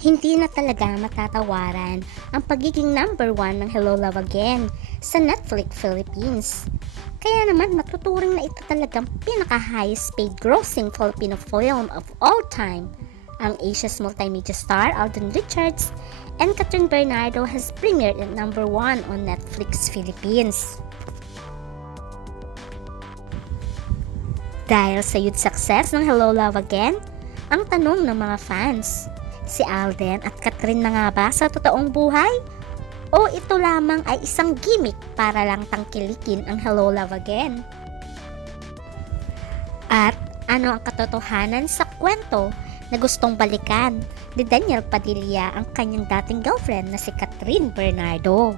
Hindi na talaga matatawaran ang pagiging number one ng Hello Love Again sa Netflix Philippines. Kaya naman matuturing na ito talagang pinaka-highest paid grossing Filipino film of all time. Ang Asia's multimedia star Alden Richards and Catherine Bernardo has premiered at number one on Netflix Philippines. Dahil sa huge success ng Hello Love Again, ang tanong ng mga fans, si Alden at Catherine na nga ba sa totoong buhay? O ito lamang ay isang gimmick para lang tangkilikin ang Hello Love Again? At ano ang katotohanan sa kwento na gustong balikan ni Daniel Padilla ang kanyang dating girlfriend na si Catherine Bernardo?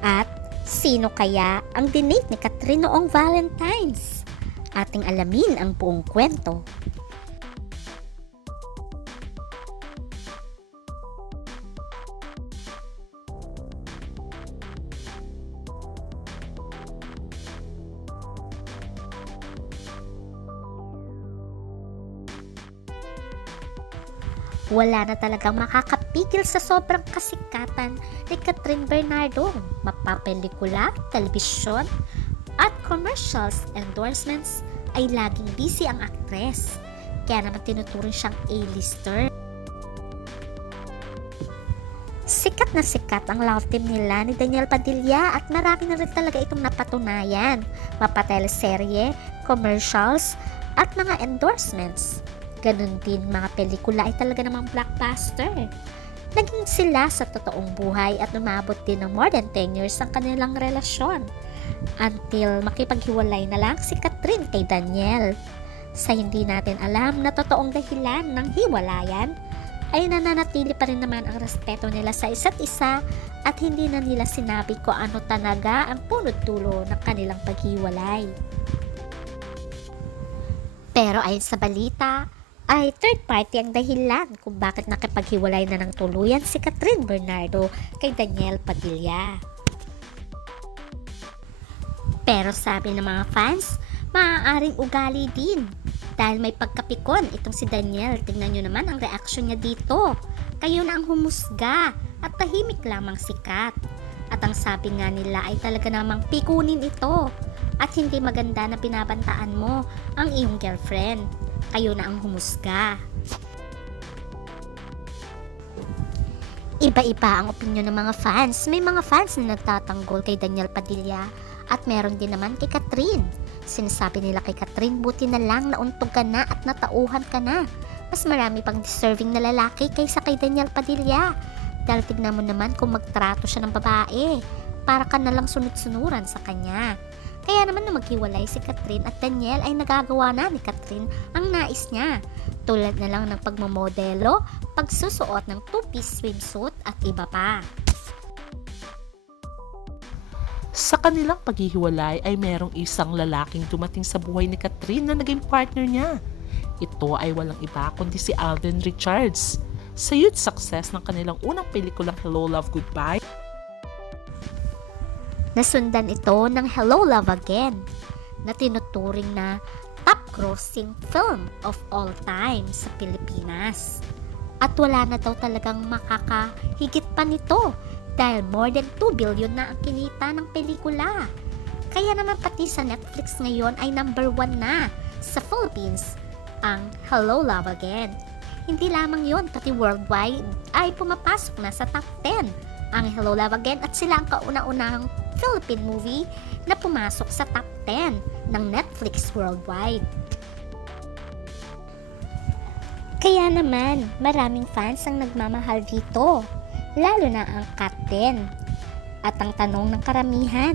At sino kaya ang dinate ni Catherine noong Valentine's? Ating alamin ang buong kwento. Wala na talagang makakapigil sa sobrang kasikatan ni Catherine Bernardo. Mapapelikula, telebisyon, at commercials endorsements ay laging busy ang aktres. Kaya naman tinuturing siyang A-lister. Sikat na sikat ang love team nila ni Daniel Padilla at marami na rin talaga itong napatunayan. Mapateleserye, commercials, at mga endorsements. Ganon din mga pelikula ay talaga namang blockbuster. Naging sila sa totoong buhay at umabot din ng more than 10 years ang kanilang relasyon. Until makipaghiwalay na lang si Catherine kay Daniel. Sa hindi natin alam na totoong dahilan ng hiwalayan, ay nananatili pa rin naman ang respeto nila sa isa't isa at hindi na nila sinabi ko ano talaga ang punot dulo ng kanilang paghiwalay. Pero ayon sa balita, ay third party ang dahilan kung bakit nakipaghiwalay na ng tuluyan si Catherine Bernardo kay Daniel Padilla. Pero sabi ng mga fans, maaaring ugali din. Dahil may pagkapikon itong si Daniel, tingnan nyo naman ang reaksyon niya dito. Kayo na ang humusga at tahimik lamang sikat. At ang sabi nga nila ay talaga namang pikunin ito at hindi maganda na binabantaan mo ang iyong girlfriend. Kayo na ang humusga. Iba-iba ang opinion ng mga fans. May mga fans na nagtatanggol kay Daniel Padilla at meron din naman kay Catherine. Sinasabi nila kay Catherine, buti na lang nauntog ka na at natauhan ka na. Mas marami pang deserving na lalaki kaysa kay Daniel Padilla. Dahil tignan mo naman kung magtrato siya ng babae. Para ka na lang sunod-sunuran sa kanya. Kaya naman na maghiwalay si Catherine at Daniel ay nagagawa na ni Catherine ang nais niya. Tulad na lang ng pagmamodelo, pagsusuot ng two-piece swimsuit at iba pa. Sa kanilang paghihiwalay ay merong isang lalaking dumating sa buhay ni Catherine na naging partner niya. Ito ay walang iba kundi si Alden Richards. Sa huge success ng kanilang unang pelikulang Hello Love Goodbye, Nasundan ito ng Hello Love Again na tinuturing na top grossing film of all time sa Pilipinas. At wala na daw talagang makakahigit pa nito dahil more than 2 billion na ang kinita ng pelikula. Kaya naman pati sa Netflix ngayon ay number 1 na sa Philippines ang Hello Love Again. Hindi lamang yon pati worldwide ay pumapasok na sa top 10 ang Hello Love Again at sila ang kauna-unahang Philippine movie na pumasok sa top 10 ng Netflix worldwide. Kaya naman, maraming fans ang nagmamahal dito, lalo na ang Kat. At ang tanong ng karamihan,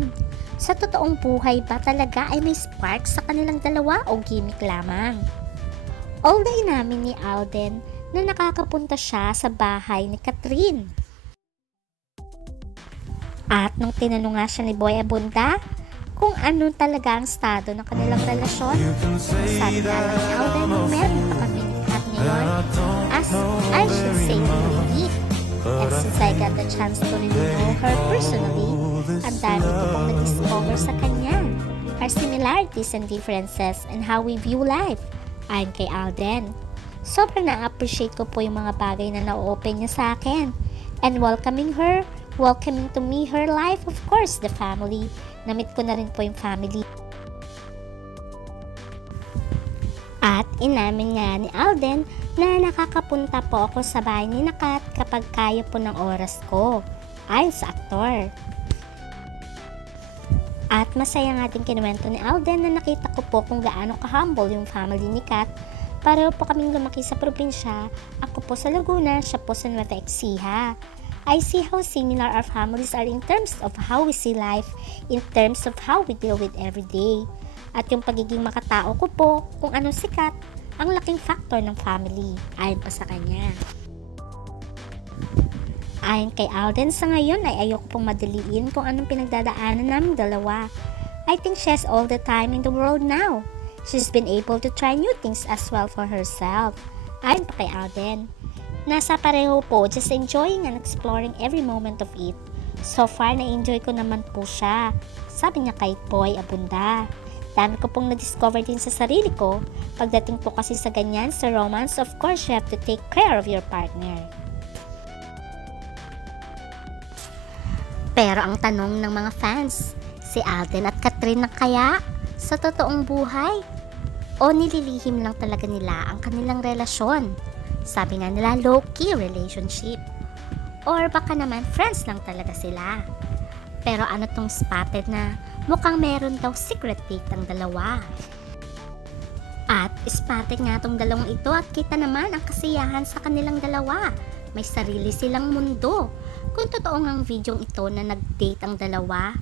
sa totoong buhay ba talaga ay may spark sa kanilang dalawa o gimmick lamang? All day namin ni Alden na nakakapunta siya sa bahay ni Catherine. At nung tinanong nga siya ni Boy Abunda kung ano talaga ang estado ng kanilang relasyon, sabi nga lang ni Alden, meron pa kami ni ngayon. As I should say, really. And since I got the chance to really know her personally, ang dami ko pong na-discover sa kanya. Our similarities and differences and how we view life. Ayon kay Alden. Sobrang na-appreciate ko po yung mga bagay na na-open niya sa akin. And welcoming her, welcoming to me her life, of course, the family. Namit ko na rin po yung family. At inamin nga ni Alden na nakakapunta po ako sa bahay ni Nakat kapag kaya po ng oras ko. Ayon sa aktor. At masaya nga din kinuwento ni Alden na nakita ko po kung gaano ka-humble yung family ni Kat. Pareho po kaming lumaki sa probinsya. Ako po sa Laguna, siya po sa Nueva Ecija. I see how similar our families are in terms of how we see life, in terms of how we deal with everyday. At yung pagiging makatao ko po, kung anong sikat, ang laking factor ng family, ayon pa sa kanya. Ayon kay Alden sa ngayon ay ayoko pong madaliin kung anong pinagdadaanan namin dalawa. I think she has all the time in the world now. She's been able to try new things as well for herself. Ayon pa kay Alden. Nasa pareho po, just enjoying and exploring every moment of it. So far, na-enjoy ko naman po siya. Sabi niya kay Poy Abunda. Dami ko pong na-discover din sa sarili ko. Pagdating po kasi sa ganyan, sa romance, of course, you have to take care of your partner. Pero ang tanong ng mga fans, si Alden at Catherine na kaya sa totoong buhay? O nililihim lang talaga nila ang kanilang relasyon? Sabi nga nila low-key relationship. Or baka naman friends lang talaga sila. Pero ano tong spotted na mukhang meron daw secret date ang dalawa. At spotted nga tong dalawang ito at kita naman ang kasiyahan sa kanilang dalawa. May sarili silang mundo. Kung totoo ngang video ito na nag-date ang dalawa,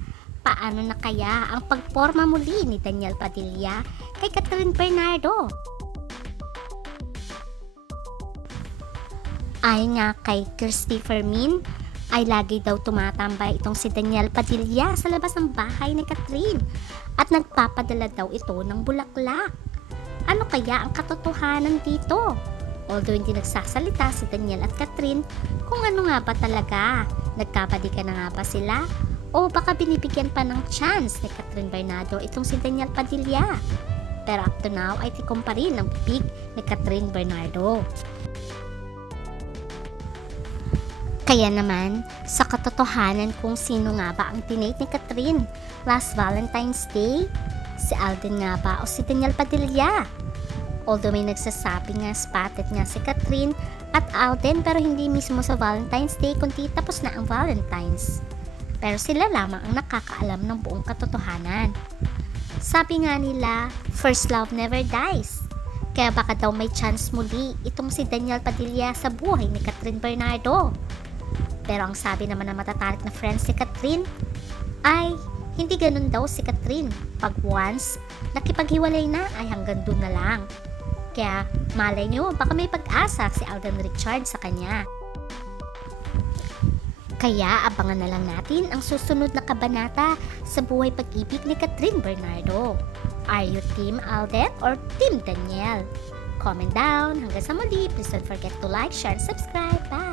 paano na kaya ang pagporma muli ni Daniel Padilla kay Catherine Bernardo? Ayon nga kay Kirsty Fermin, ay lagi daw tumatambay itong si Daniel Padilla sa labas ng bahay ni Catherine at nagpapadala daw ito ng bulaklak. Ano kaya ang katotohanan dito? Although hindi nagsasalita si Daniel at Catherine kung ano nga ba talaga, nagkabalikan na nga ba sila? O baka binibigyan pa ng chance ni Catherine Bernardo itong si Daniel Padilla. Pero up to now ay tikom pa rin ang bibig ni Catherine Bernardo. Kaya naman, sa katotohanan kung sino nga ba ang tinate ni Catherine last Valentine's Day, si Alden nga ba o si Daniel Padilla? Although may nagsasabi nga spotted nga si Catherine at Alden pero hindi mismo sa Valentine's Day kundi tapos na ang Valentine's. Pero sila lamang ang nakakaalam ng buong katotohanan. Sabi nga nila, first love never dies. Kaya baka daw may chance muli itong si Daniel Padilla sa buhay ni Catherine Bernardo. Pero ang sabi naman ng matatarik na friends ni Catherine ay hindi ganun daw si Catherine. Pag once nakipaghiwalay na ay hanggang doon na lang. Kaya malay nyo, baka may pag-asa si Alden Richard sa kanya. Kaya abangan na lang natin ang susunod na kabanata sa buhay pag-ibig ni Catherine Bernardo. Are you Team Alden or Team Daniel? Comment down. Hanggang sa muli, please don't forget to like, share, and subscribe. Bye!